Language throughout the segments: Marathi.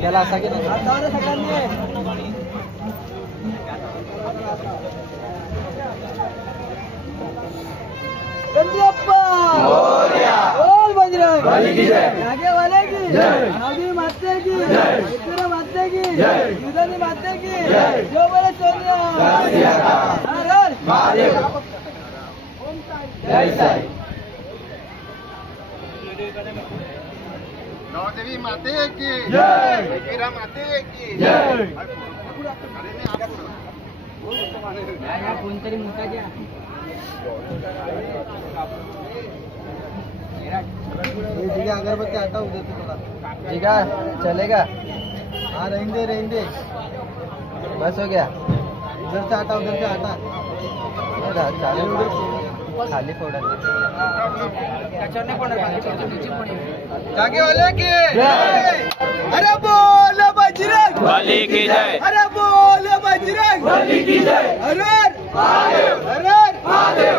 त्याला असा की सगळ्यांनी बोल बजरंग बली की जय, आगे वाले की जय, नागी माते की जय, इतने माते की जय, युद्धनी माते की जय, जो बोले सोनिया हर हर महादेव, जय साई। नवदेवी माते की जय, वीरा माते की जय। कोणतरी मोठा घ्या अगरबत्ती आता उद्या तुला ठीक है चलेगा। हाँ रहेंगे बस हो गया। उधर से आता चालू खाली फोड़ा जागे वाले की अरे बोल बजरंग बली की जय, अरे बोल बजरंग बली की जय, हर हर महादेव, हर हर महादेव।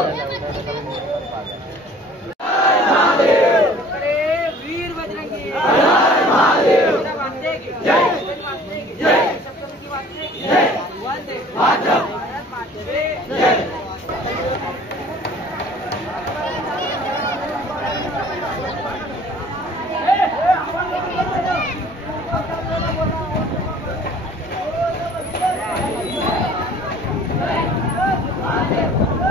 वीर बजरंगी हर हर महादेव, जय जय जय माधव जय। Hare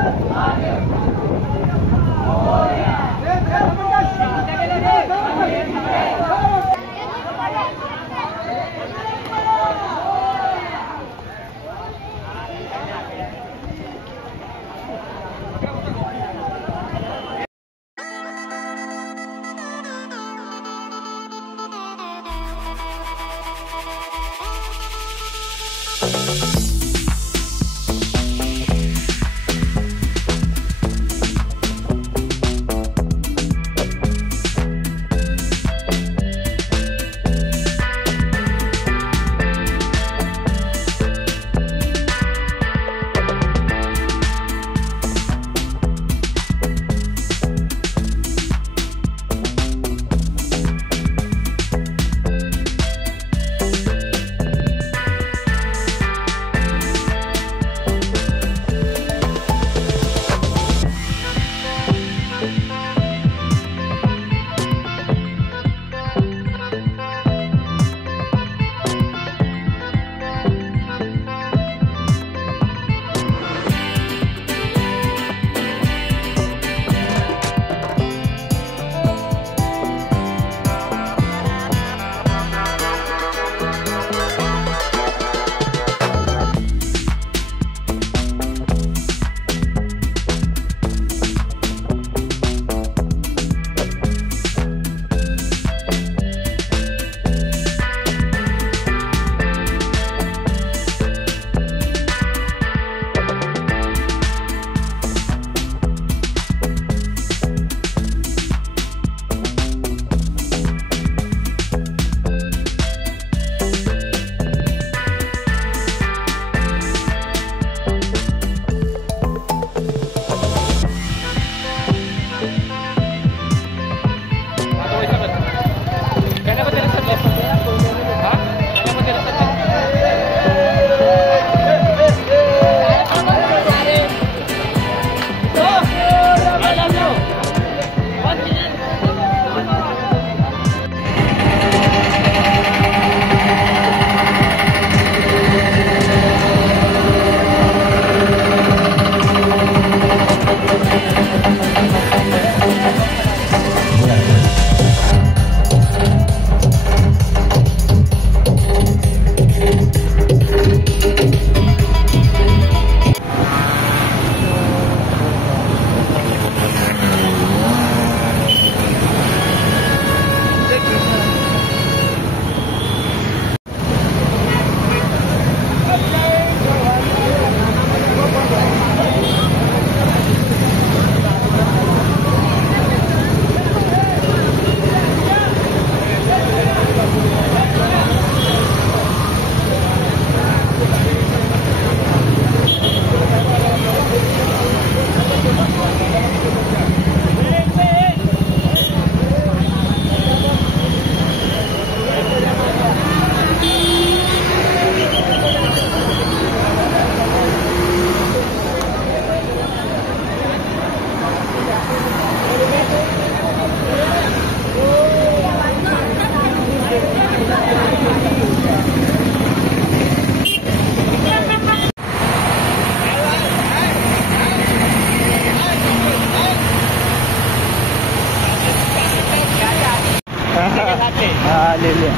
आलेली आहे.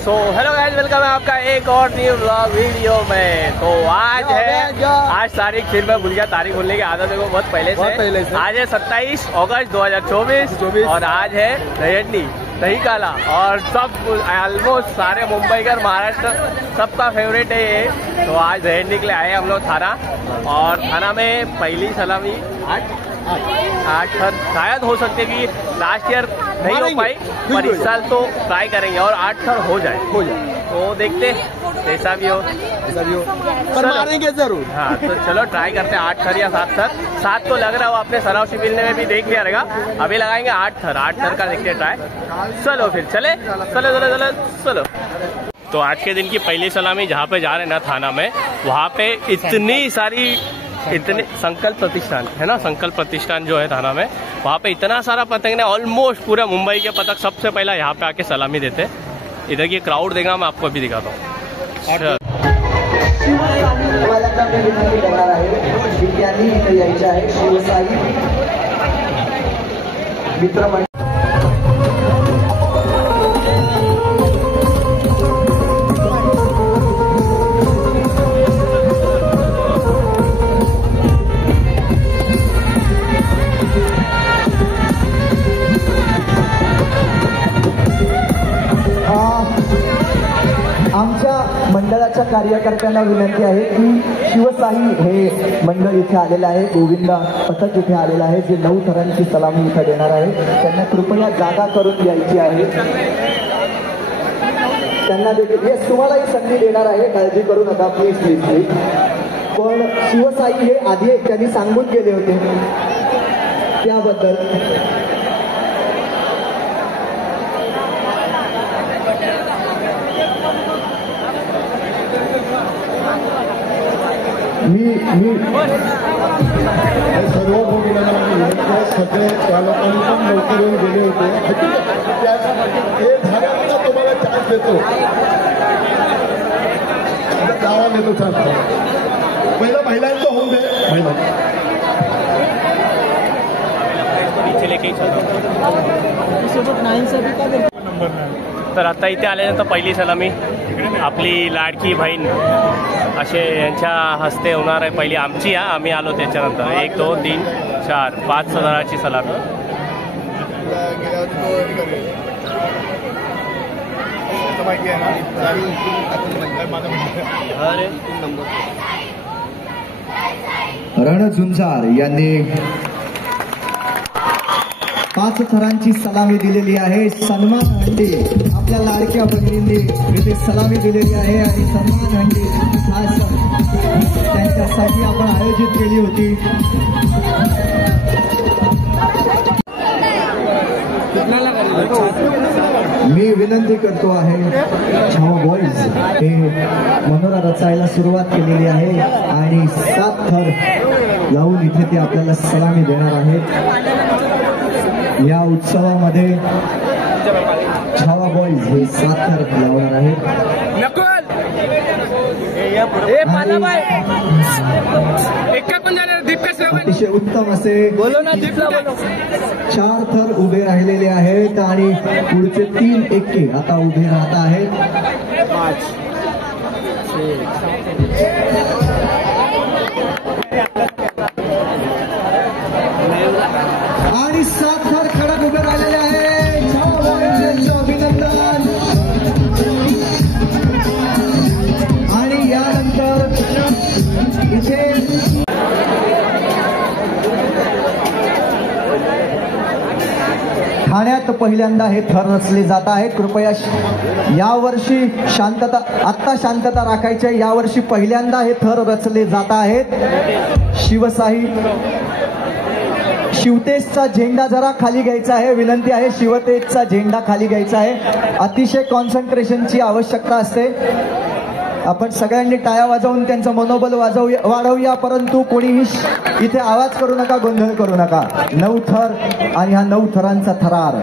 सो हेलो गाइस, वेलकम है आपका एक और न्यू व्लॉग वीडियो में। तो आज है, आज तारीख फिर मैं भूल गया, तारीख भूलने की आदत है को बहुत पहले से। आज है 27 अगस्त 2024 और आज है दहीहंडी दही काला और सब ऑलमोस्ट सारे मुंबईकर महाराष्ट्र सबका फेवरेट है ये। तो आज दहीहंडी के लिए आए हम लोग थाना, और थाना में पहली सलामी 8 शायद हो सकते कि लास्ट ईयर नहीं हो पाई, पर इस साल तो ट्राई करेंगे और 8 थर हो जाए। तो देखते जैसा भी हो पर मारेंगे जरूर। हाँ, तो चलो ट्राई करते हैं 8 थर या 7 थर। 7 तो लग रहा हो, आपने सराव शिविर में भी देख लिया रहेगा। अभी लगाएंगे 8 थर का देखते ट्राई। चलो फिर चले, चलो। तो आज के दिन की पहली सलामी जहाँ पे जा रहे हैं ना थाना में, वहाँ पे इतने संकल्प प्रतिष्ठान है ना, संकल्प प्रतिष्ठान जो है थाना में, वहाँ पे इतना सारा पतंग ने ऑलमोस्ट पूरे मुंबई के पतंग सबसे पहला यहाँ पे आके सलामी देते हैं। इधर की क्राउड देगा, मैं आपको अभी दिखाता हूँ। आमच्या मंडळाच्या कार्यकर्त्यांना विनंती आहे की शिवसाई हे मंडळ इथे आलेलं आहे, गोविंदा पथक इथे आलेलं आहे, जे 9 थरांची सलामी इथे देणार आहे, त्यांना कृपया जागा करून द्यायची आहे. त्यांना देखील येस तुम्हालाही संधी देणार आहे, काळजी करू नका, प्लीज. पण शिवसाई हे आधी त्यांनी सांगून गेले होते त्याबद्दल मी सर्व भूमिकांना सगळे त्या लोकांनी पण लवकर येऊन गेले होते. हे झाल्यानंतर तुम्हाला चान्स देतो, गावाला येतो चान्स. पहिला महिलांचं होऊन दे. तर आता इथे आल्यानंतर पहिली सलामी आपली लाडकी बहीण असे यांच्या हस्ते होणार आहे. पहिली आमची आम्ही आलो त्याच्यानंतर 1 2 3 4 5 हजाराची सलामी. रणझुंजार यांनी 5 थरांची सलामी दिलेली आहे. सन्मान हंडी आपल्या लाडक्या बहिणींनी इथे सलामी दिलेली आहे आणि सन्मान हंडी खास त्यांच्यासाठी आपण आयोजित केली होती. मी विनंती करतो आहे, छावा बॉईज हे मनोरा रचायला सुरुवात केलेली आहे आणि 7 थर लावून इथे ते आपल्याला सलामी देणार आहेत. या उत्सवामध्ये छावा बॉईज हे 7 थर लावणार आहेत. अतिशय उत्तम असे 4 थर उभे राहिलेले आहेत आणि पुढचे 3 एक्के आता उभे राहत आहेत. आणि 7 थर खडक उभे राहिलेले आहे. छावा बॉईज अभिनंदन. आणि यानंतर इथे ठाण्यात पहिल्यांदा हे थर रचले जात आहे. कृपया यावर्षी शांतता राखायची. यावर्षी पहिल्यांदा हे थर रचले जात आहेत. शिवसाई शिवतेजचा झेंडा जरा खाली घ्यायचा आहे, विनंती आहे. शिवतेजचा झेंडा खाली घ्यायचा आहे. अतिशय कॉन्सन्ट्रेशनची आवश्यकता असते. आपण सगळ्यांनी टाळ्या वाजवून त्यांचं मनोबल वाढवूया, परंतु कोणीही इथे आवाज करू नका, गोंधळ करू नका. 9 थर आणि हा 9 थरांचा थरार.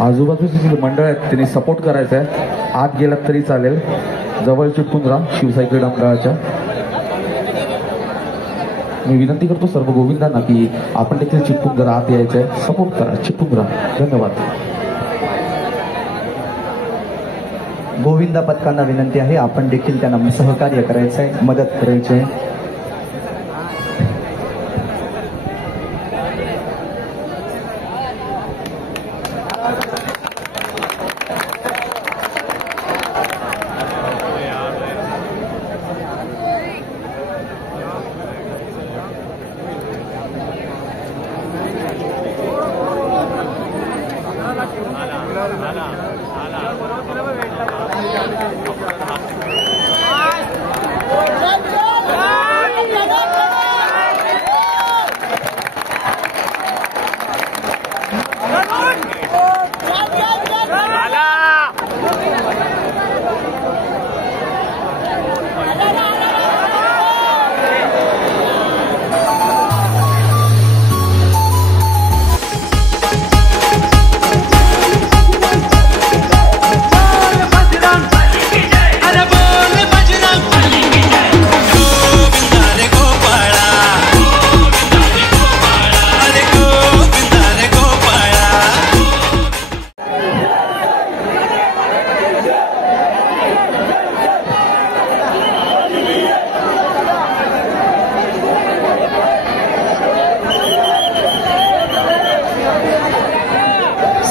आजूबाजूचे जे मंडळ आहेत त्यांनी सपोर्ट करायचा आहे. आत गेलात तरी चालेल, जवळ चिटकून राहा शिवसाई क्रीडा मंडळाच्या. मी विनंती करतो सर्व गोविंदांना की आपण देखील चिटकून जरा आत यायचं आहे, सपोर्ट करा, चिटकून राहा. धन्यवाद. गोविंदा पथकांना विनंती आहे, आपण देखील त्यांना सहकार्य करायचं आहे, मदत करायची आहे.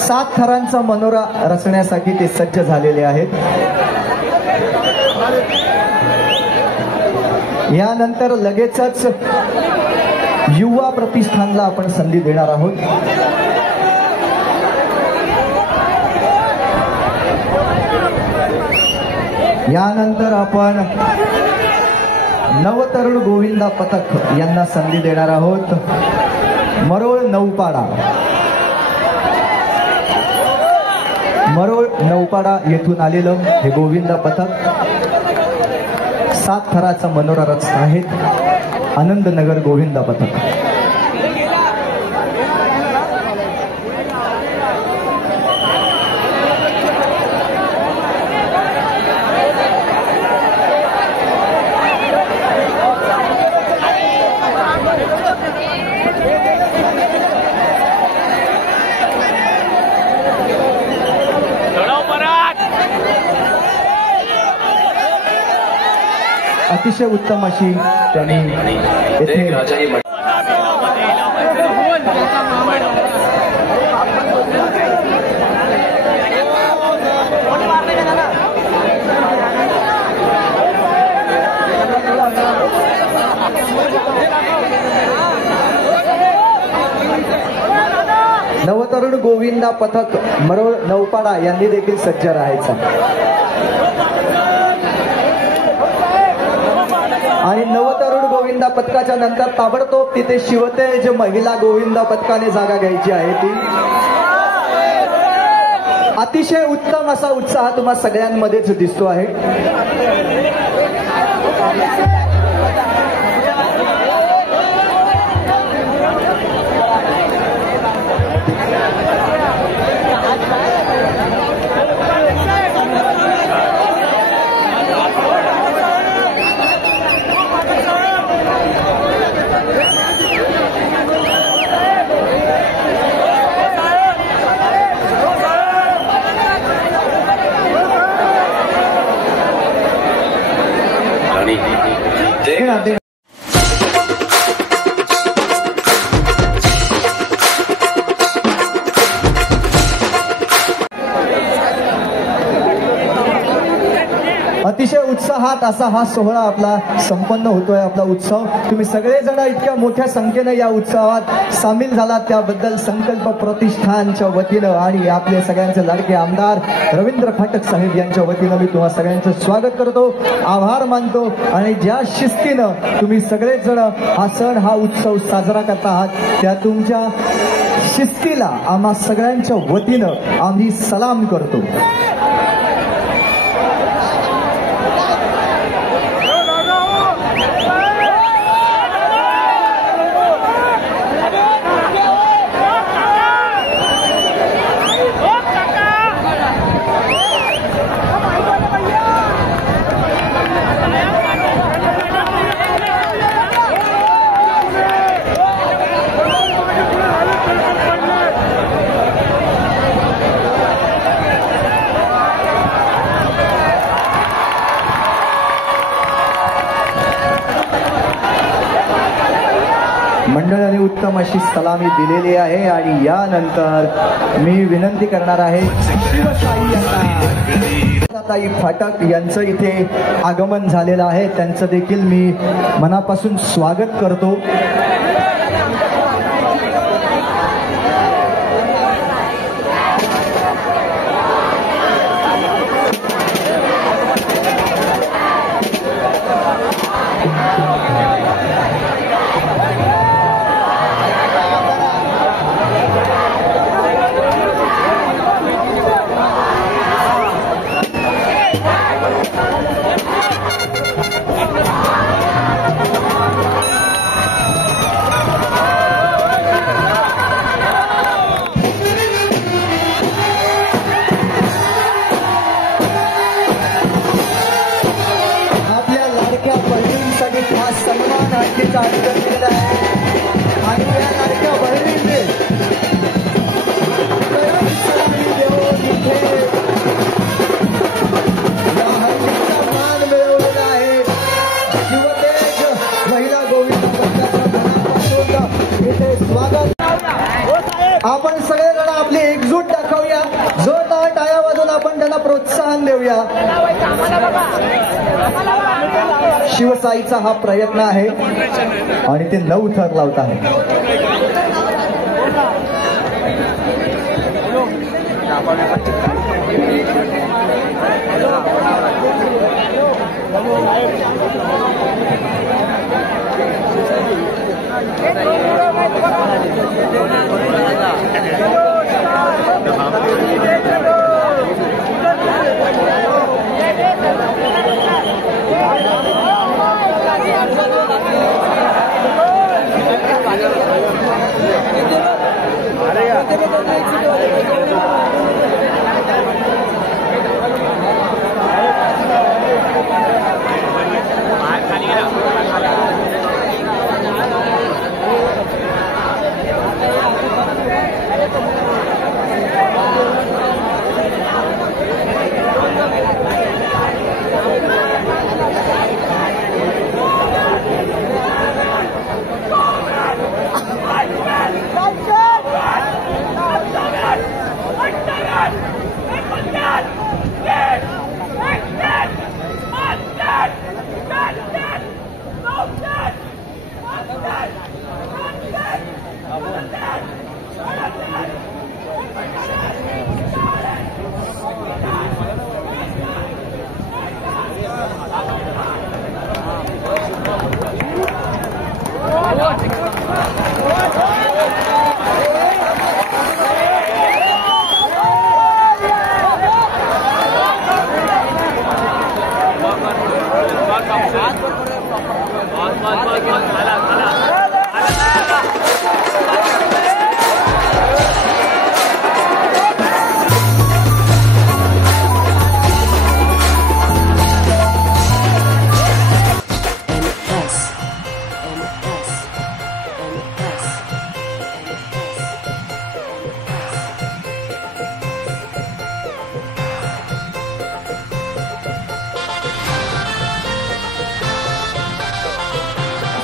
सात थरांचा मनोरा रचण्यासाठी ते सज्ज झालेले आहेत. यानंतर लगेचच युवा प्रतिष्ठानला आपण संधी देणार आहोत. यानंतर आपण नवतरुण गोविंदा पथक यांना संधी देणार आहोत. मरोळ नौपाडा येथून आलेलं हे गोविंदा पथक 7 थराचा मनोरा रचत आहेत. आनंदनगर गोविंदा पथक. अतिशय उत्तम अशी त्यांनी येथे नवतरुण गोविंदा पथक मरोळ नौपाडा यांनी देखील सज्ज राहायचं. आणि नवतरुण गोविंदा पथकाच्या नंतर ताबडतोब तिथे शिवतेज महिला गोविंदा पथकाने जागा घ्यायची आहे. ती अतिशय उत्तम असा उत्साह तुम्हा सगळ्यांमध्येच दिसतो आहे. अतिशय उत्साहात असा हा सोहळा आपला संपन्न होतोय. आपला उत्सव तुम्ही सगळेजण इतक्या मोठ्या संख्येने या उत्सवात सामील झालात त्याबद्दल संकल्प प्रतिष्ठानच्या वतीनं आणि आपले सगळ्यांचे लाडके आमदार रवींद्र फाटक साहेब यांच्या वतीनं मी तुम्हा सगळ्यांचं स्वागत करतो, आभार मानतो. आणि ज्या शिस्तीनं तुम्ही सगळेच जण हा सण हा उत्सव साजरा करत आहात त्या तुमच्या शिस्तीला आम्हा सगळ्यांच्या वतीनं आम्ही सलाम करतो. उत्तम अशी सलामी दिलेली आहे आणि यानंतर मी विनंती करणार आहे शिवसाई यांना, ताई फाटक यांचं इथे आगमन झालेलं आहे, त्यांचं देखील मी मनापासून स्वागत करतो. आपण सगळेजण आपली एकजूट दाखवूया, जोरदार टाळ्या वाजवून आपण त्यांना प्रोत्साहन देऊया. शिवसाईचा हा प्रयत्न आहे आणि ते 9 थर लावत आहे.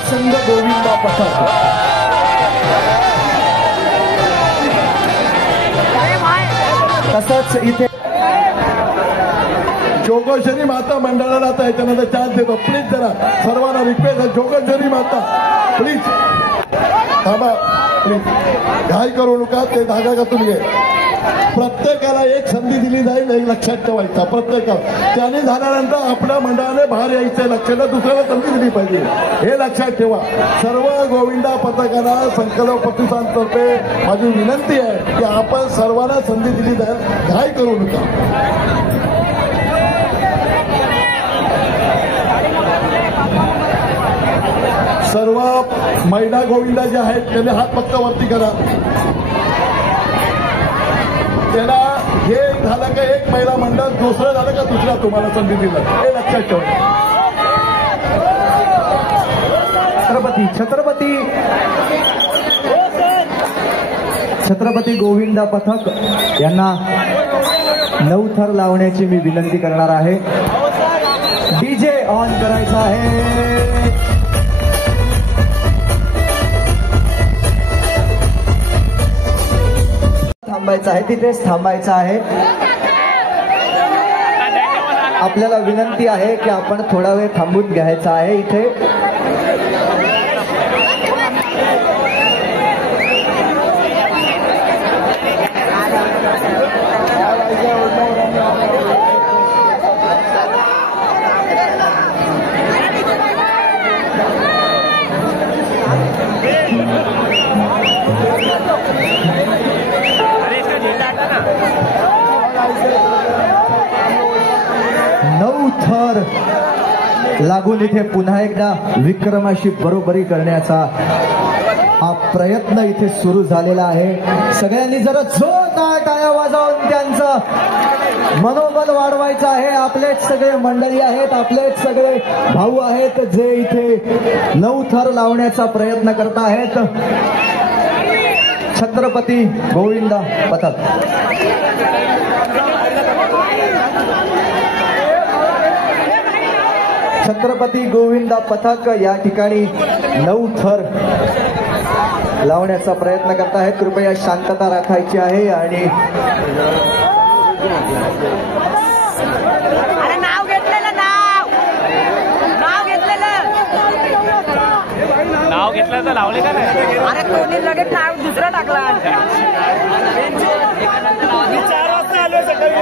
संघ गोविंदा पथक तसंच इथे जोगेश्वरी माता मंडळाला आता याच्यानंतर चान्स देतो. प्लीज जरा सर्वांना रिक्वेस्ट आहे, जोगेश्वरी माता प्लीज थांबा, प्लीज घाई करू नका. ते धागा का तुम्ही प्रत्येकाला एक संधी दिली जाईल, एक लक्षात ठेवायचा प्रत्येकाला. त्याने झाल्यानंतर आपल्या मंडळाने बाहेर यायचं लक्षात, दुसऱ्याला संधी दिली पाहिजे हे लक्षात ठेवा. सर्व गोविंदा पथकाला संकल्प प्रतिष्ठानतर्फे माझी विनंती आहे की आपण सर्वांना संधी दिली जाईल, घाई करू नका. सर्व महिला गोविंदा जे आहेत त्यांनी हात फक्त वरती करा. त्याला हे झालं का एक महिला मंडळ, दुसरं झालं का दुसऱ्या तुम्हाला संधी दिलं हे लक्षात ठेवा. छत्रपती गोविंदा पथक यांना 9 थर लावण्याची मी विनंती करणार आहे. डीजे ऑन करायचा आहे. थांबायचं आहे, तिथेच थांबायचं आहे. आपल्याला विनंती आहे की आपण थोडा वेळ थांबून घ्यायचा आहे इथे. थर लागून इथे पुन्हा एकदा विक्रमाशी बरोबरी करण्याचा हा प्रयत्न इथे सुरू झालेला आहे. सगळ्यांनी जरा जोरदार टाळ्या वाजवून त्यांचं मनोबल वाढवायचं आहे. आपलेच सगळे मंडळी आहेत, आपलेच सगळे भाऊ आहेत जे इथे 9 थर लावण्याचा प्रयत्न करत आहेत. छत्रपती गोविंद पथक. छत्रपती गोविंद पथक या ठिकाणी 9 थर लावण्याचा प्रयत्न करत आहेत. कृपया शांतता राखायची आहे. आणि नाव घेतलं तर लावले का नाही? अरे कोणी लगेच नाव दुसरं टाकला. 4 वाजता आलो सकाळी.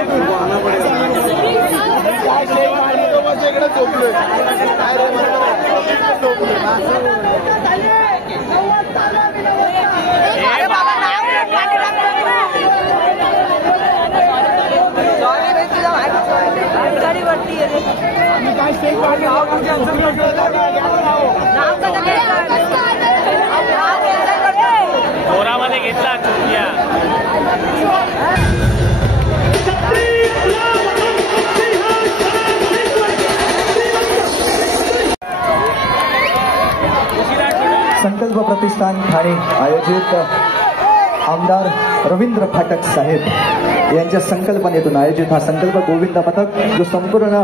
जोरामध्ये घेतला चुकिया. संकल्प प्रतिष्ठान ठाणे आयोजित आमदार रवींद्र फाटक साहेब यांच्या संकल्पनेतून आयोजित हा संकल्प गोविंद पथक जो संपूर्ण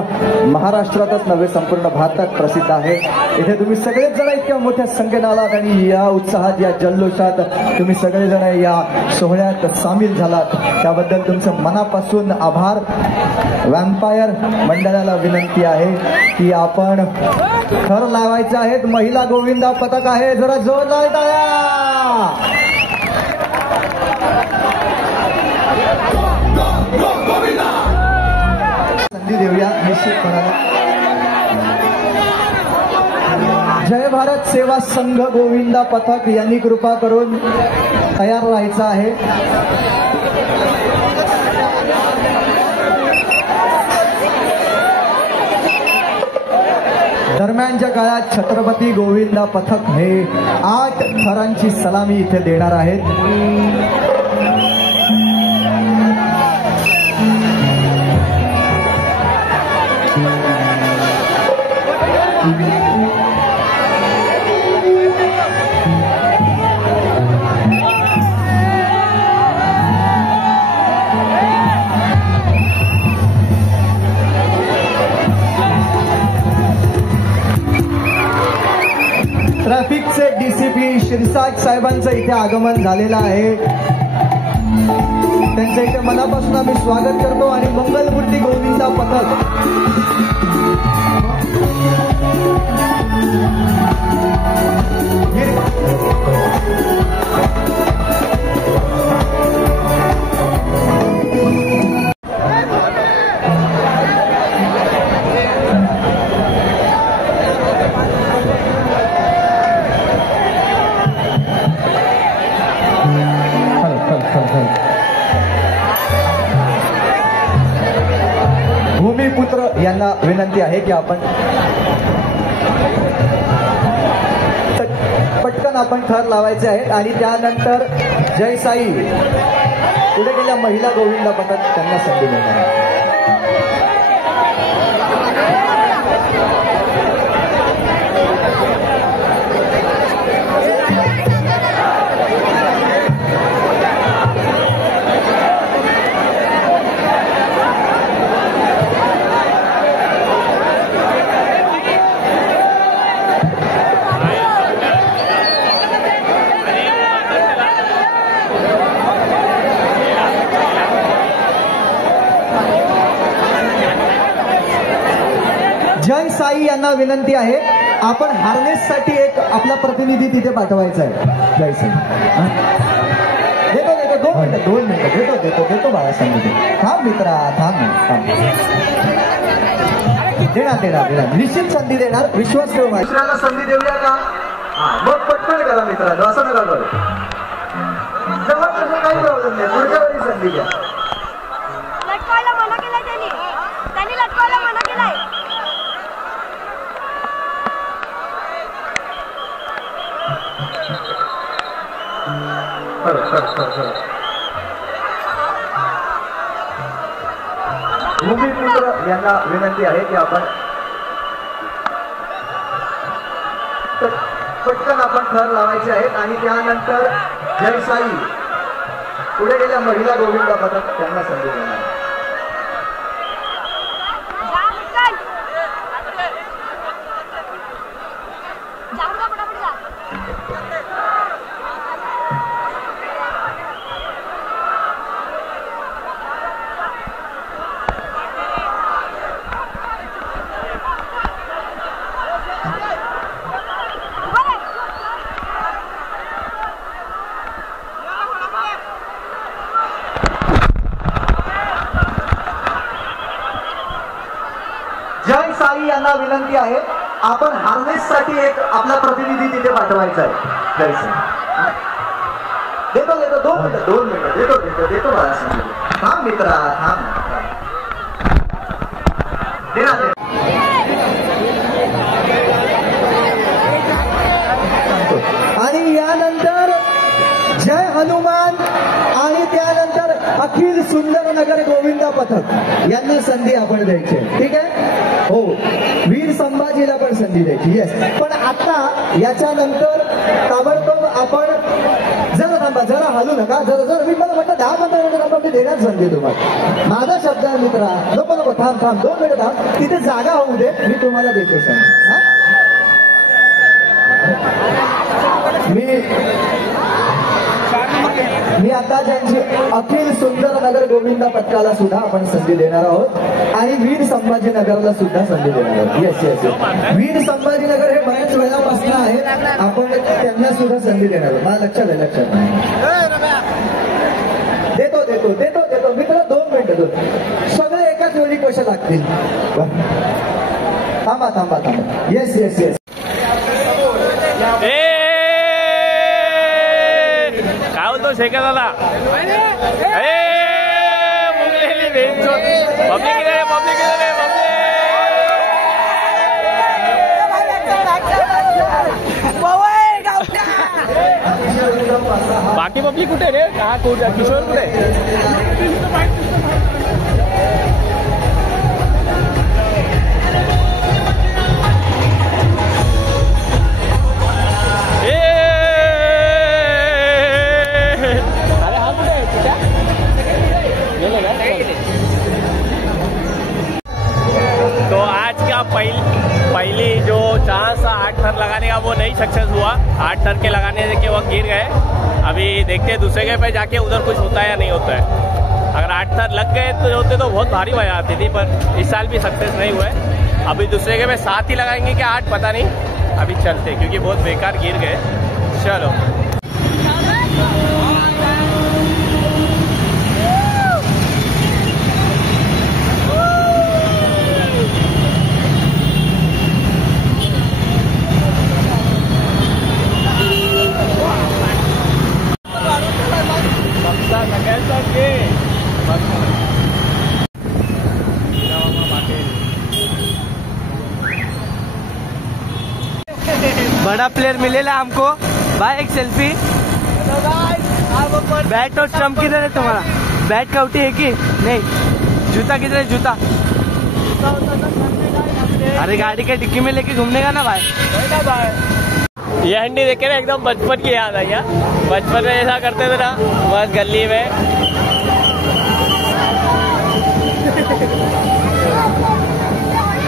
महाराष्ट्रातच नव्हे संपूर्ण भारतात प्रसिद्ध आहे. इथे तुम्ही सगळेच जण इतक्या मोठ्या संख्येने आलात आणि या उत्साहात या जल्लोषात तुम्ही सगळेजण या सोहळ्यात सामील झालात त्याबद्दल तुमचं मनापासून आभार. वॅम्पायर मंडळाला विनंती आहे की आपण थर लावायचे आहेत. महिला गोविंद पथक आहे, जरा जोरदार टाळ्या. संधी देऊया निश्चितपणाने. जय भारत सेवा संघ गोविंद पथक यांनी कृपा करून तयार राहायचं आहे. दरम्यानच्या काळात छत्रपती गोविंद पथक हे 8 थरांची सलामी इथे देणार आहेत. ट्रॅफिकचे डीसीपी शिरसाट साहेबांचं इथे आगमन झालेलं आहे. त्यांचं इथे मनापासून आम्ही स्वागत करतो. आणि मंगलमूर्ती गोविंद पथक भूमिपुत्र यांना विनंती आहे की आपण पटकन आपण थर लावायचे आहेत. आणि त्यानंतर जय साई पुढे गेल्या महिला गोविंद पथक त्यांना संधी मिळणार. साई यांना विनंती आहे, आपण हार्नेस साठी एक आपला प्रतिनिधी तिथे पाठवायचा आहे. जय साई. देतो 2 मिनिटं देतो बाळा संधी. थांब मित्रा थांब. देणार निश्चित संधी देणार, विश्वास ठेव. दुसऱ्याला संधी देऊया का? मग पटकन करा मित्रांनो, असं नका करू. जवळ काही प्रॉब्लेम नाही, पुढच्या वेळी संधी घ्या. लटकवायला मना केलाय त्यांनी लटकवायला मना केलाय. भूमिपुत्र यांना विनंती आहे की आपण पटकन थर लावायचे आहेत आणि त्यानंतर जय साई पुढे गेल्या महिला गोविंदा पथक त्यांना संधी देणार. जय साई यांना विनंती आहे, आपण हार्नेस साठी एक आपला प्रतिनिधी तिथे पाठवायचा आहे. जय साई. देतो 2 मिनिटं देतो मला संधी. थांब मित्रा थांब. आणि यानंतर जय हनुमान आणि त्यानंतर अखिल सुंदर नगर गोविंदा पथक यांना संधी आपण द्यायची. ठीक आहे. हो, वीर संभाजीला पण संधी द्यायची. येस. पण आता याच्यानंतर ताबडतोब आपण जरा हलू नका. जरा मी मला म्हटलं 10-15 मिनिटं आपण मी देण्यात संधी तुम्हाला. माझा शब्द आहे मित्रा. नको थांब 2 मिनिटं थांब. तिथे जागा होऊ दे, मी तुम्हाला देतो संधी. मी आता ज्यांची अखिल सुंदर नगर गोविंदा पथकाला सुद्धा आपण संधी देणार आहोत आणि वीर संभाजीनगरला सुद्धा संधी देणार आहोत. येस. वीर संभाजीनगर हे बऱ्याच वेळापासून आहे, आपण त्यांना सुद्धा संधी देणार आहोत. मला लक्षात देतो मित्र. 2 मिनिटं सगळे एकाच वेळी कसे लागतील. थांबा. येस. शेखर दादा बाकी पब्लिक कुठे रे? किशोर कुठे? तो आज का पहली जो चांस था 8 थर लगाने का वो नहीं सक्सेस हुआ. 8 थर के लगाने के वक्त गिर गए. अभी देखते हैं दूसरे के पे जाके उधर कुछ होता है या नहीं होता है. अगर 8 थर लग गए तो होते तो बहुत भारी मजा आती थी, पर इस साल भी सक्सेस नहीं हुए. अभी दूसरे के पे 7 ही लगाएंगे कि 8 पता नहीं. अभी चलते क्योंकि बहुत बेकार गिर गए. चलो बड़ा प्लेयर मिलेगा हमको भाई. एक सेल्फी. बैट और स्टंप किधर है तुम्हारा? बैट का उठी है कि नहीं? जूता किधर है? जूता अरे गाड़ी के डिक्की में लेके घूमने का ना भाई. ये हंडी देख के ना एकदम बचपन की याद आई. बचपन में ऐसा करते थे ना बस गली में.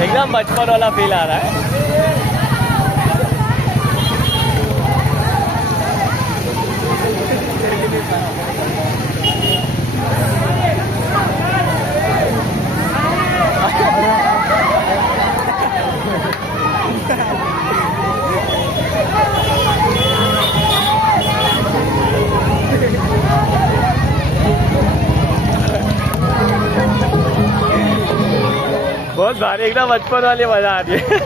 एकदम बचपन वाला फील आ रहा है. बहुत भारी एकदम बचपन वाली मजा आ रही है।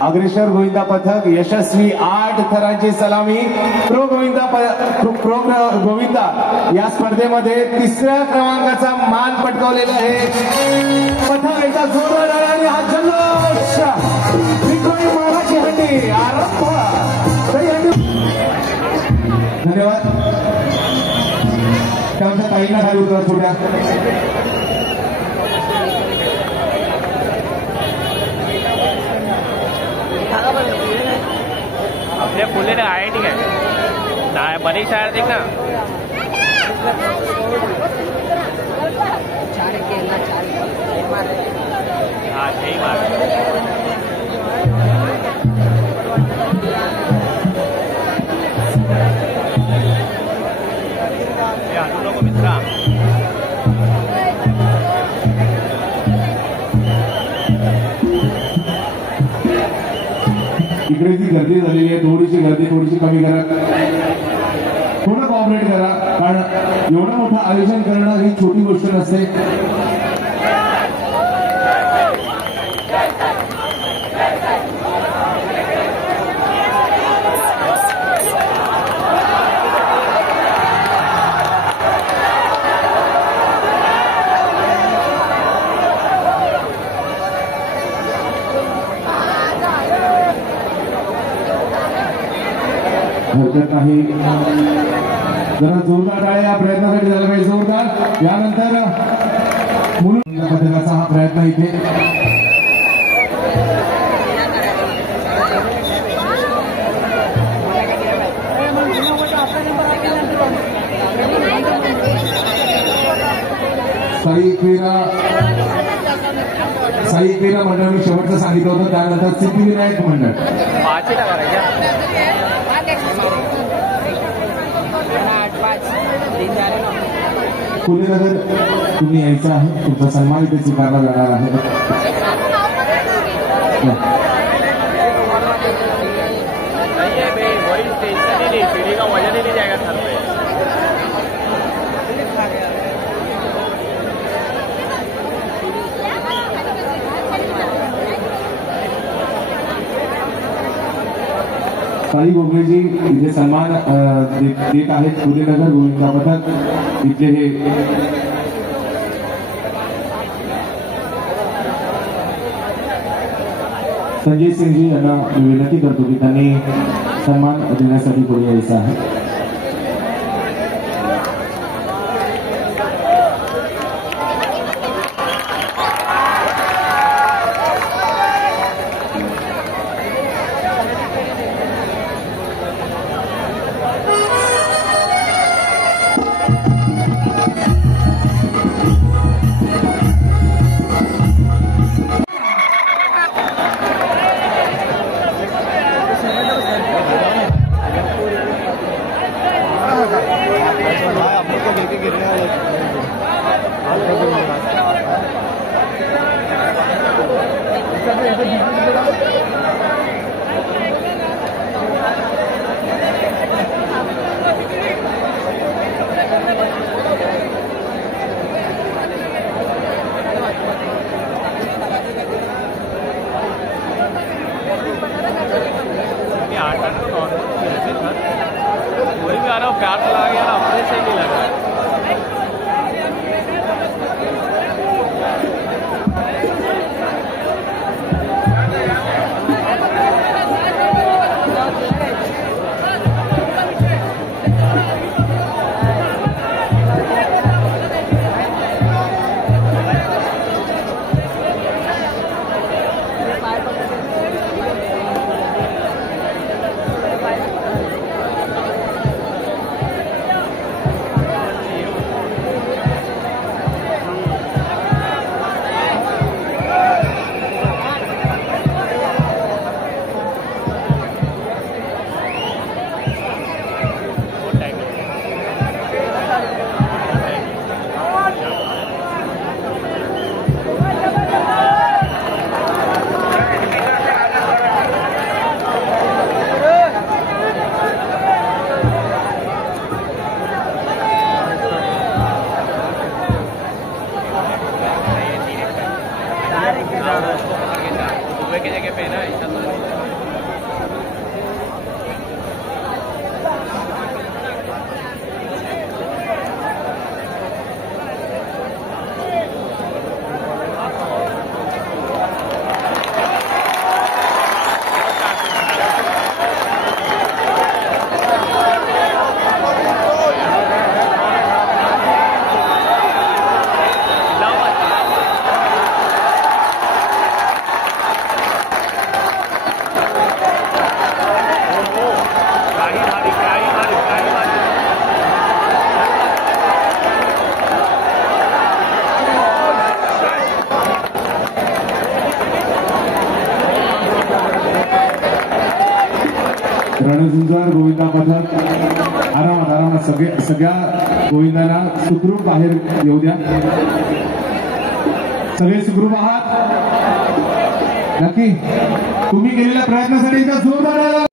अग्रेसर गोविंदा पथक यशस्वी 8 थरांची सलामी प्रो गोविंदा या स्पर्धेमध्ये 3ऱ्या क्रमांकाचा मान पटकावलेला आहे। पथक एकदा जोरदार आणि हा जल्लोष विक्रमी महाराची हंडी आरंभ। धन्यवाद। त्यामुळे ताईंना खाली उतरा थोड्या। अपने फुले ने आए ठीक है ना बनी शायर देखना हाँ सही बात दोनों को मित्रा इकडे जी गर्दी झालेली आहे थोडीशी गर्दी थोडीशी कमी करा थोडं कॉपरेट करा कारण एवढं मोठं आयोजन करणं ही छोटी गोष्ट नसते। हरकत नाही जरा जोरदार टाळ्या प्रयत्नासाठी झाला पाहिजे जोरदार। यानंतर मुलं पथकाचा हा प्रयत्न इथे साई क्रीडा मंडळाने शेवटचं सांगितलं होतं त्यानंतर सिद्धिविनायक मंडळ पुणेनगर तुम्ही यायचं आहे तुमचा सन्मान इथे स्वीकारला जाणार आहे। साई गोगलेजी इथे सन्मान देत आहेत पुणेनगर गोविंदा पथक इथले हे संजय सिंगजी यांना विनंती करतो की त्यांनी सन्मान देण्यासाठी पुढे यायचं आहे। प्यार से लगा यार, अपने से ही नहीं लगा। सुबह की जगह पे ना ऐसा तो रणझुंजार गोविंदा पथक आरामात आरामात सगळ्या गोविंदांना सुखरूप बाहेर येऊ द्या. सगळे सुखरूप आहात नक्की. तुम्ही केलेल्या प्रयत्नासाठी एकदा जोरदार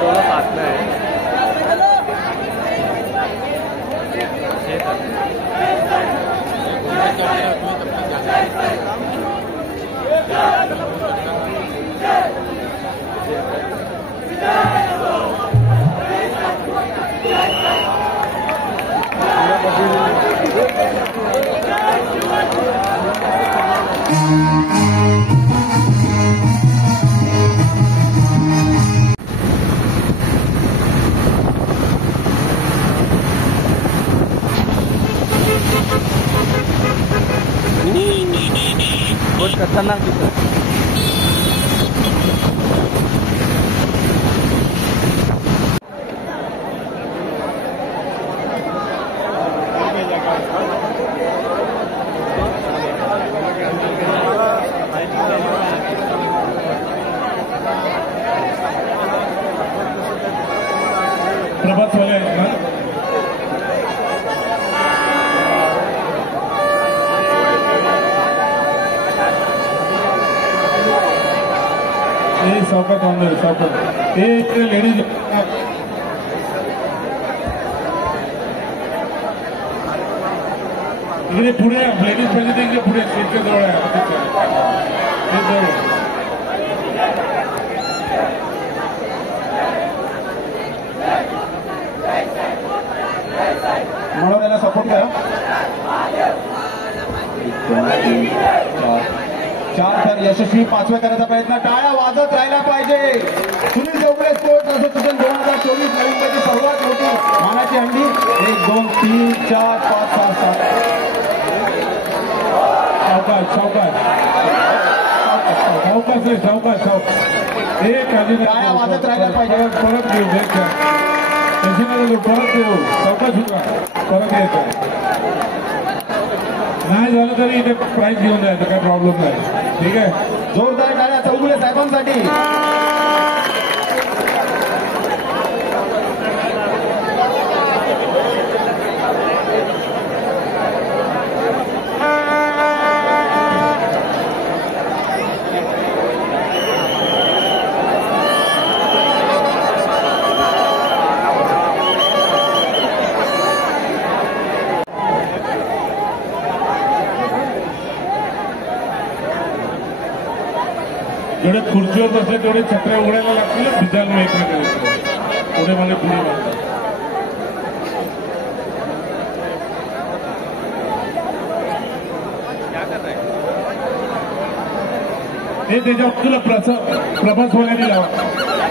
दोनों साथ में है। बहुत खतरनाक दिख रहा है। प्रभात वाले शौकत अंदर शौकत एक लेडीज इकडे पुढे लेडीज पाहिजे ते इकडे पुढे सीटच्या जवळ आहे. म्हणून त्याला सपोर्ट करा. 4 तर यशस्वी 5व्या करण्याचा प्रयत्न. टाळ्या वाजत राहिला पाहिजे. सुनील चौगुले स्पोर्ट्स असोसिएशन 2024 नवीन पैकी सर्वात मोठी मानाची हंडी. 1 2 3 4 5 6 7 सावकाश एक टाळ्या वाजत राहिला पाहिजे. परत घेऊ परत घेऊ सावकाश होता परत यायचं नाही झालं तरी इथे प्राईज घेऊन जायचं काही प्रॉब्लेम नाही. ठीक आहे. जोरदार टाळ्या चौगुले साहेबांसाठी. जेवढे खुर्चीवर बसले तेवढे छत्र्या उघडायला लागतील, भिजायला मग एकमेकांना पुढे मागे पुढे मागे. हे त्याच्या तुला प्रभास होण्याने लावा.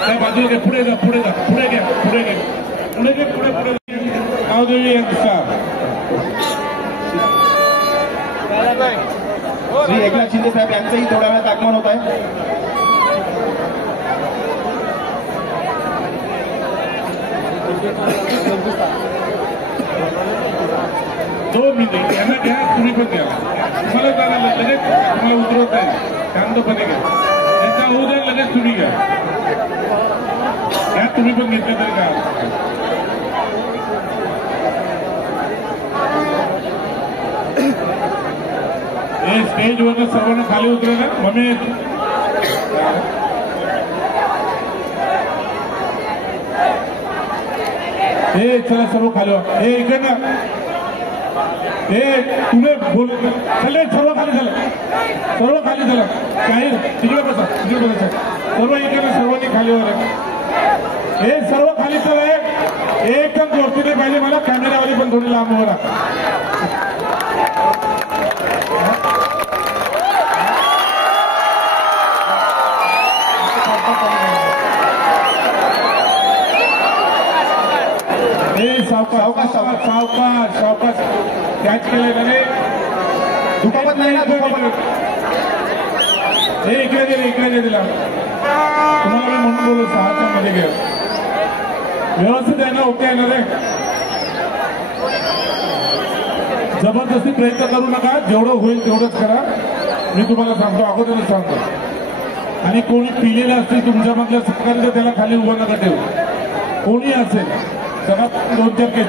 त्या बाजूला घ्या, पुढे जा, पुढे जा, पुढे घ्या, पुढे घ्या, पुढे घ्या, पुढे पुढे नावदेवी यांचा श्री एकनाथ शिंदे साहेब यांचंही थोड्या वेळात आगमन होत आहे. दोन मिनिट यांना घ्या, तुम्ही पण घ्या. तुम्हाला जायला लगेच तुम्हाला उतरवत आहे, शांतपणे घ्या. यांचा होऊ द्या, लगेच तुम्ही घ्या. घ्या, तुम्ही पण घेतले तरी का. हे स्टेजवरनं सर्वांना खाली उतरलं ना मम्मी. हे चला सर्व खाली व्हा. हे इकडे ना, हे तुम्ही बोल चालले, सर्व खाली झालं, सर्व खाली झालं. काही तिकडे बसा, तिकडे बसा, सर्व इकडे सर्वांनी खाली व्हा. हे सर्व खाली चला. एकदम जोरतीने पाहिजे मला. कॅमेरावाली पण थोडी लांब हो. सावकाश सावकाश सावकाश कॅच केलंय का रे. दुखापत नाही ना, दुखापत. हे इकडे दिलं, इकडे दिला तुम्हाला मी म्हणून बोलू. 6च्या मध्ये घ्या, व्यवस्थित आहे ना, ओके आहे ना रे. जबरदस्ती प्रयत्न करू नका, जेवढं होईल तेवढंच करा. मी तुम्हाला सांगतो, अगोदरच सांगतो. आणि कोणी पिलेलं असते तुमच्यामधल्या सहकारी तर त्याला खाली उभं नका ठेवू. कोणी असेल सगळा 2-4 केस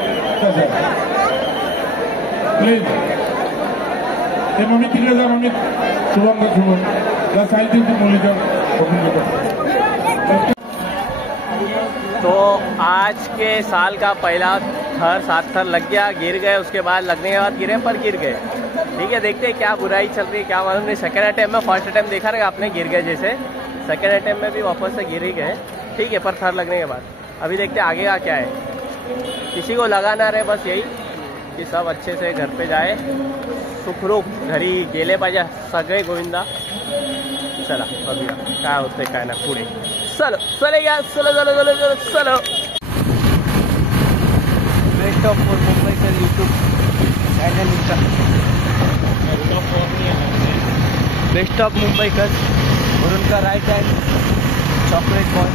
प्लीज. ते मम्मी तिकडे जा, मम्मी शुभम शुभम या साहित्य मुलीच्या. तो आज के साल का पहला थर 7 थर लग गया, गिर गए. उसके बाद लगने के बाद गिरे पर गिर गए. ठीक है, देखते हैं क्या बुराई चल रही है, क्या मालूम नहीं. सेकेंड अटेम्प्ट में, फर्स्ट अटेम्प्ट देखा रहे आपने, गिर गए जैसे. सेकेंड अटेम्प्ट में भी वापस से गिर ही गए. ठीक है, पर थर लगने के बाद अभी देखते हैं आगे का क्या है. किसी को लगा ना रहे, बस यही की सब अच्छे से घर पे जाए, सुखरूप घरी गेले पाहिजे सगळे. गोविंदा चला बघूया काय होतंय काय ना पुढे. चलो चले या, चलो चलो चलो चलो चलो. बेस्ट ऑफ मुंबई का यूट्यूब चॅनल इनका. बेस्ट ऑफ मुंबई का और उनका राइट हैंड चॉकलेट बॉय.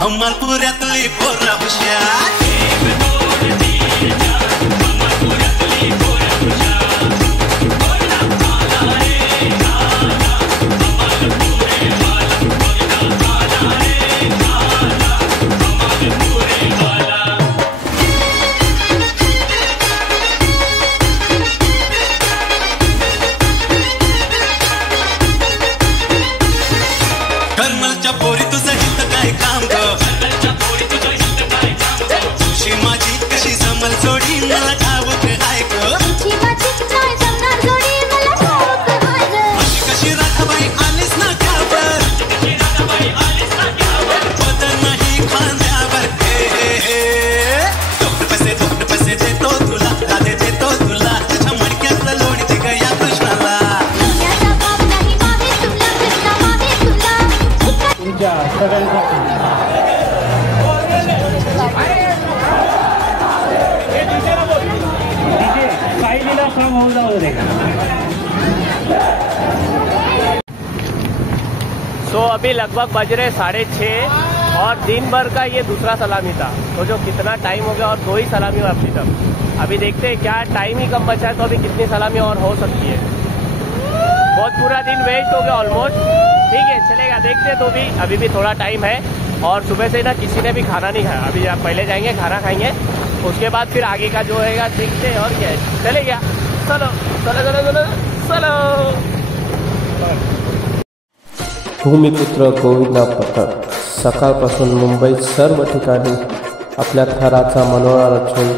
अमरपुऱ्यातली पोरं हुशार. कर्नलच्या पोरी तुझं हित काय काम ग. तो अभी लगभग बज रहे 6:30 और दिन भर का ये दूसरा सलामी था। तो जो कितना टाइम हो गया और 2 ही सलामी हुआ अभी तक। अभी देखते हैं क्या टाइम ही कम बचा है तो अभी कितनी सलामी और हो सकती है। बहुत पूरा दिन वेस्ट हो गया ऑलमोस्ट। ठीक है चलेगा, देखते हैं। तो भी अभी भी थोड़ा टाइम है और सुबह से ना किसी ने भी खाना नहीं खाया। अभी आप पहले जाएंगे खाना खाएंगे, उसके बाद फिर आगे का जो होगा देखते हैं। और क्या है, चले गया। चलो चलो चलो चलो चलो। भूमिपुत्र गोविंदा पथक सकाळपासून मुंबईत सर्व ठिकाणी आपल्या थराचा मनोरा रचून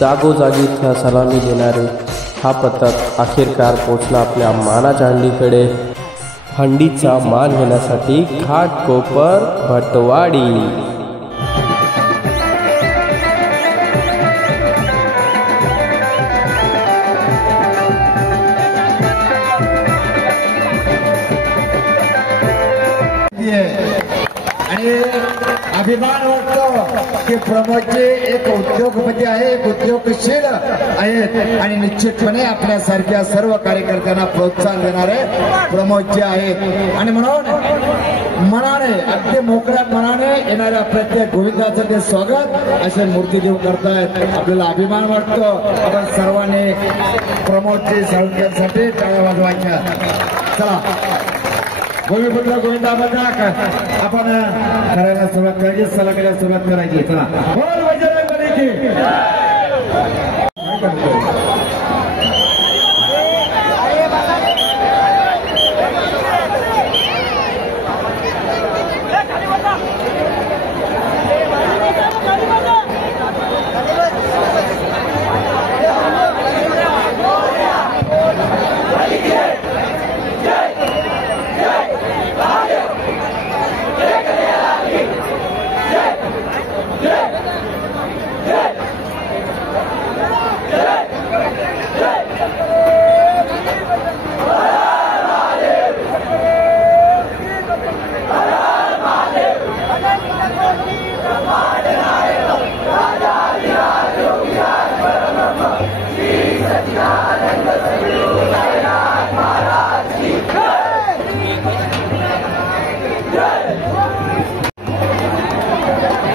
जागोजागी सलामी देणारे हा पथक अखेरकार पोचला आपल्या मानाच्या हंडीकडे। हंडीचा मान घेण्यासाठी घाटकोपर भटवाडी। आणि अभिमान वाटतो की प्रमोदजी एक उद्योगपती आहे, एक उद्योगशील आहेत आणि निश्चितपणे आपल्यासारख्या सर्व कार्यकर्त्यांना प्रोत्साहन देणारे प्रमोदजी आहेत। आणि म्हणून मनाने अगदी मोकळ्या मनाने येणाऱ्या प्रत्येक गोविंदाचं ते स्वागत असे मूर्तीदेव करतायत। आपल्याला अभिमान वाटतो। आपण सर्वांनी प्रमोदजी साळुंखेसाठी टाळ्या वाजवायच्या। चला भूमिपुत्र गोविंदा पथक आपण करायला सुरुवात करायची, सलामीला सुरुवात करायची। चला बोल बजरंगबली की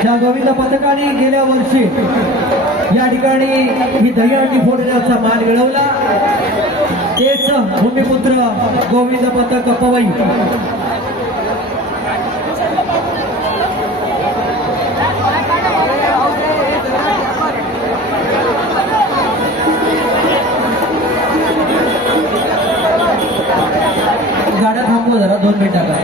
ज्या गोविंद पथकाने गेल्या वर्षी या ठिकाणी ही दहीहंडी फोडण्याचा मान मिळवला तेच भूमिपुत्र गोविंद पथक पवई। गाड्या थांबवा जरा 2 मिनिटाला।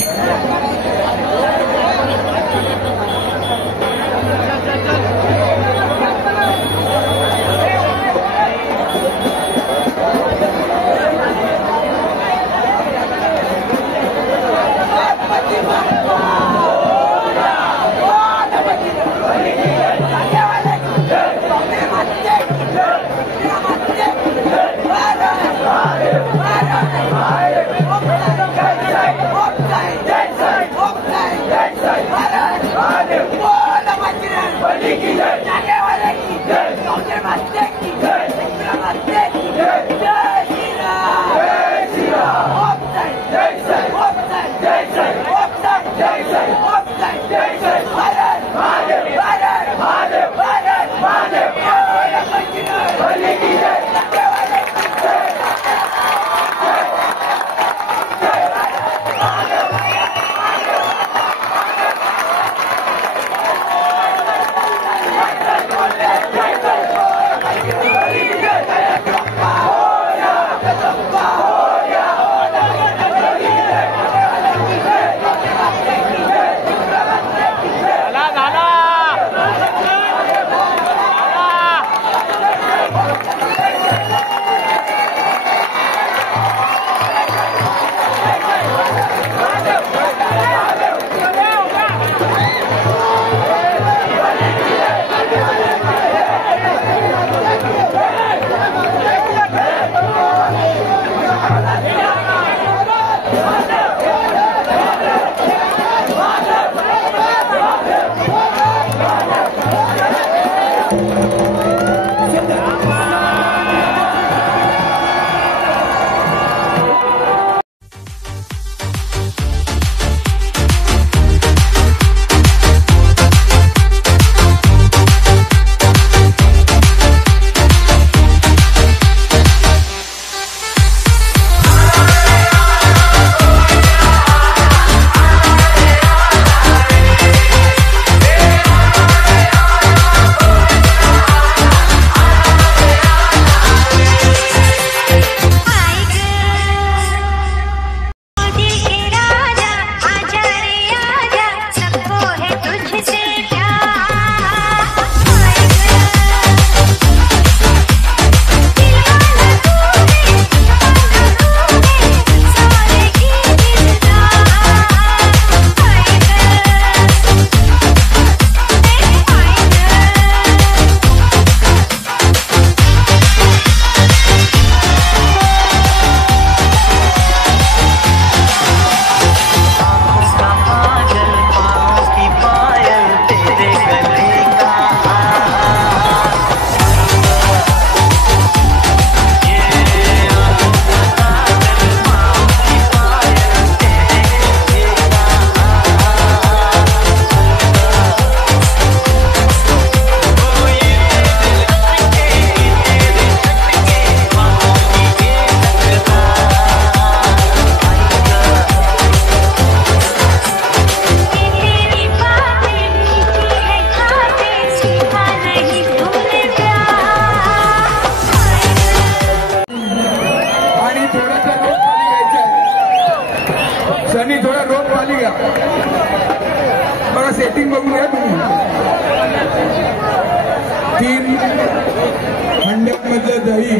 दही,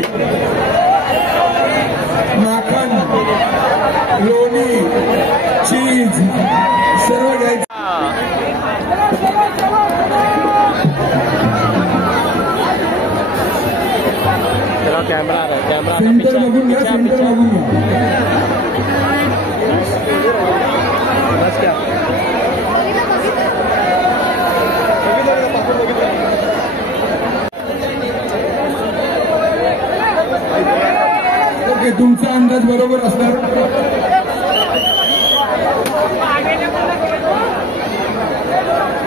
माखन, लोणी, चीज सर्व घ्यायचं. कैमरा आ रहा है, कैमरा सेंटर बघून घ्या, सेंटर बघून घ्या. बस क्या ओके, तुमचा अंदाज बरोबर असणार.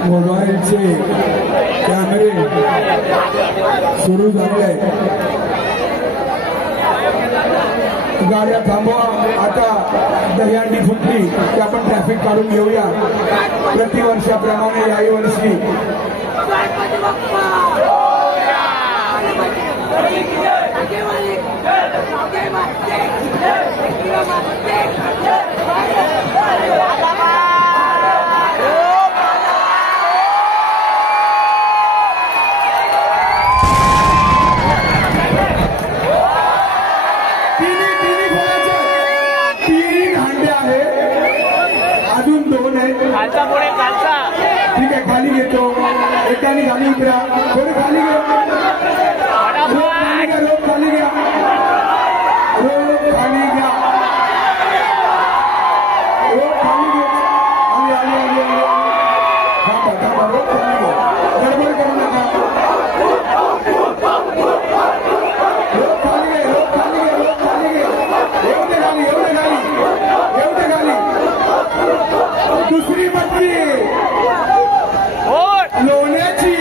मोबाईलचे कॅमेरे सुरू झाले. गाड्या थांबवा. आता दहीहंडी फुटली की आपण ट्रॅफिक काढून घेऊया. प्रतिवर्षाप्रमाणे याही वर्षी खालचा पुढे खालचा. ठीक आहे, खाली घेतो. एकाने खाली उतरा. थोडी खाली घ्या. रोप खाली घ्या. रोप खाली घ्या. रोप खाली घ्या. आली. थांबा. रोप खाली घ्या. गडबड करू नका. रोप खाली घे. एवढे खाली. दुसरी मच्छी लोण्याची.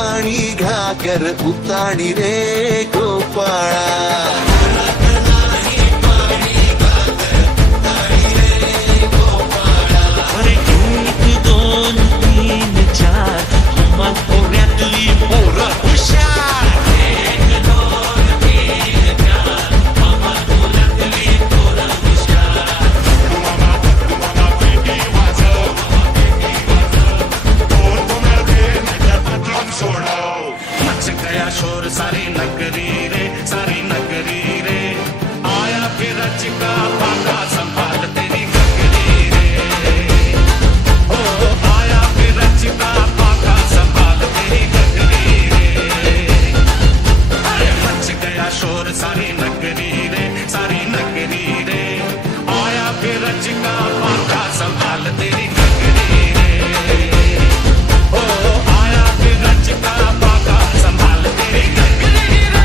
पाणी घागर उताणी रे गोपाळा अरे 1 2 3 4 मग पुण्यातली पोरं हुशार 1 2 3 4 मग पुण्यातली पोरं हुशार मच गया शोर सारी नगरी रे सारी नगरी रे आया फिर चिका पाका संभाल तेरी गगरी रे ओ आया फिर चिका पाका संभाल तेरी गगरी रे अरे मच गया शोर सारी नगरी रे सारी नगरी रे आया फिर चिका पाका संभाल तेरी गगरी रे ओ आया फिर चिका पाका संभाल तेरी गगरी रे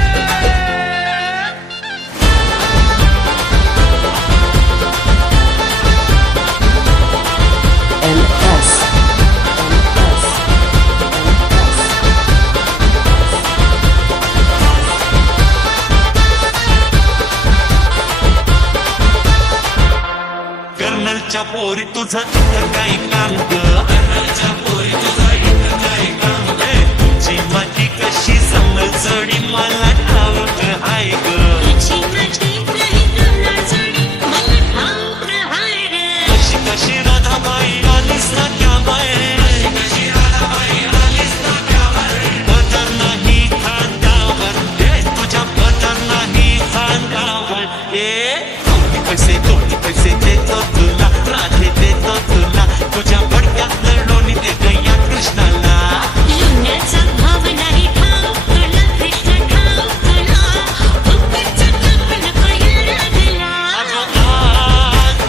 कर्नलच्या पोरी तुझं इथं काही काम ग कर्नलच्या पोरी तुझं इथं काही काम ग तुझी माझी कशी समजडी मला ठाऊक हाय ग तुझी माझी समजडी मला ठाऊक हाय ग कशी कशी राधाबाई आलीस ना क्या बाय कशी राधाबाई आलीस ना क्या बाय बदल नाही खांद्यावर तुझ्या बदल नाही खांद्यावर दोन्ही पैसे देतो तुला राधे देतो तुला तुझ्या बडक्यात लढवणी देतो या कृष्णाला लुण्याचा भाव नाही ठाऊक तुला कृष्ण ठाऊक तुला भक्तीचं कपन पहिला दिला आज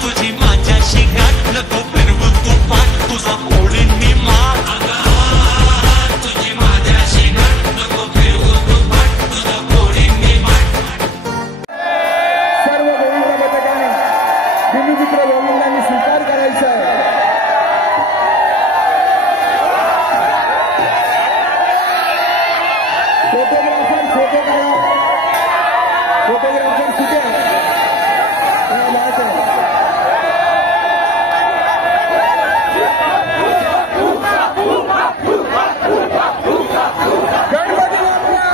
तुझी माझ्याशी गाठ नको फिरवू तू पाठ तुझा पोळींनी मार तुझी माझ्याशी गाठ नको फिरवू तू पाठ तुझा पोळींनी मार सर्व गोविंद पथकाने दिल्लीमित्र गोविंदांनी स्वीकार करायचा आहे फोटोग्राफर फोटो काढा फोटोग्राफर सुद्धा गणपती बाप्पा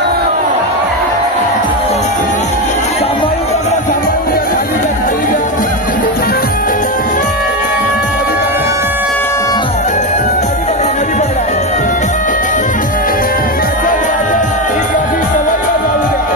सांभाळून पकडा सांभाळून घ्या खाली घ्या खाली घ्या मध्ये पकडा ही ट्रॉफी सवयला जाऊ द्या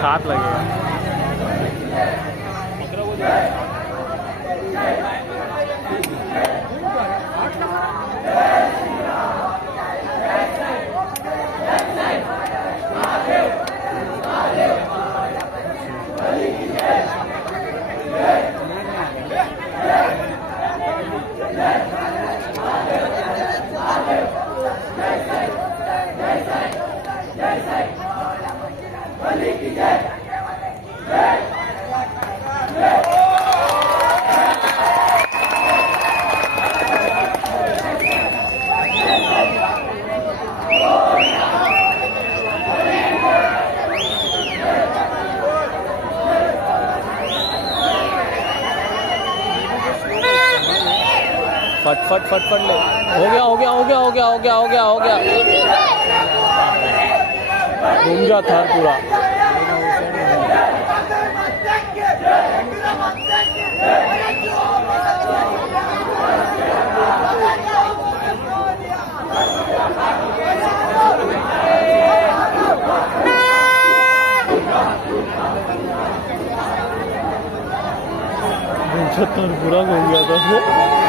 साथ लगेगा फट फट फट फट ले हो गया हो गया हो गया हो गया हो गया हो गया हो गया घूम गया था पूरा बुरा हो गया था